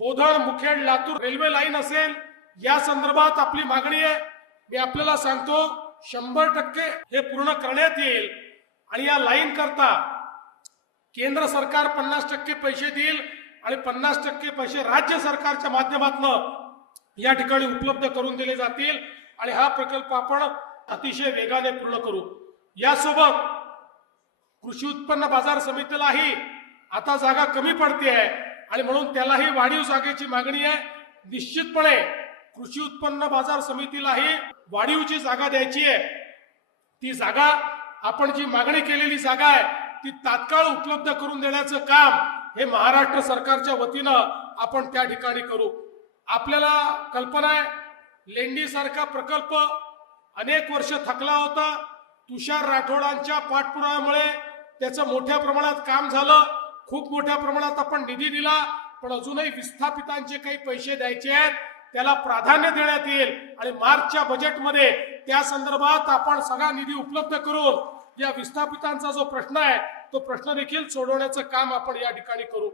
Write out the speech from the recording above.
Bodhan Mukhed Latur railway line असेल, या संदर्भात आपली मागणी आहे। मी आपल्याला सांगतो 100% हे पूर्ण करण्यात येईल आणि या लाईन करता केंद्र सरकार 50% पैसे देईल आणि 50% पैसे राज्य सरकारच्या माध्यमातून या ठिकाणी उपलब्ध करून दिले जातील आणि हा प्रकल्प आपण अतिशय वेगाने पूर्ण करू। यासोबत कृषी उत्पन्न बाजार समितीलाही आता जागा कमी पडते आहे आणि म्हणून त्यालाही वाढीव जागेची मागणी आहे। निश्चितपणे कृषी उत्पन्न बाजार समितीलाही वाढीवची जागा द्यायची आहे। ती जागा आपण जी मागणी केलेली जागा आहे ती तात्काळ उपलब्ध करून देण्याचं काम हे महाराष्ट्र सरकारच्या वतीनं आपण त्या ठिकाणी करू। आपल्याला कल्पना आहे लेंडी सारखा प्रकल्प अनेक वर्ष थकला होता। तुषार राठोडांच्या पाठपुराव्यामुळे त्याचं मोठ्या प्रमाणात काम झालं, खूप मोठ्या प्रमाणात आपण निधी दिला, पण अजूनही विस्थापितांचे काही पैसे द्यायचे आहेत, त्याला प्राधान्य देण्यात येईल आणि मार्चच्या बजेटमध्ये त्या संदर्भात आपण सगळा निधी उपलब्ध करून या विस्थापितांचा जो प्रश्न आहे तो प्रश्न देखील सोडवण्याचं काम आपण या ठिकाणी करू।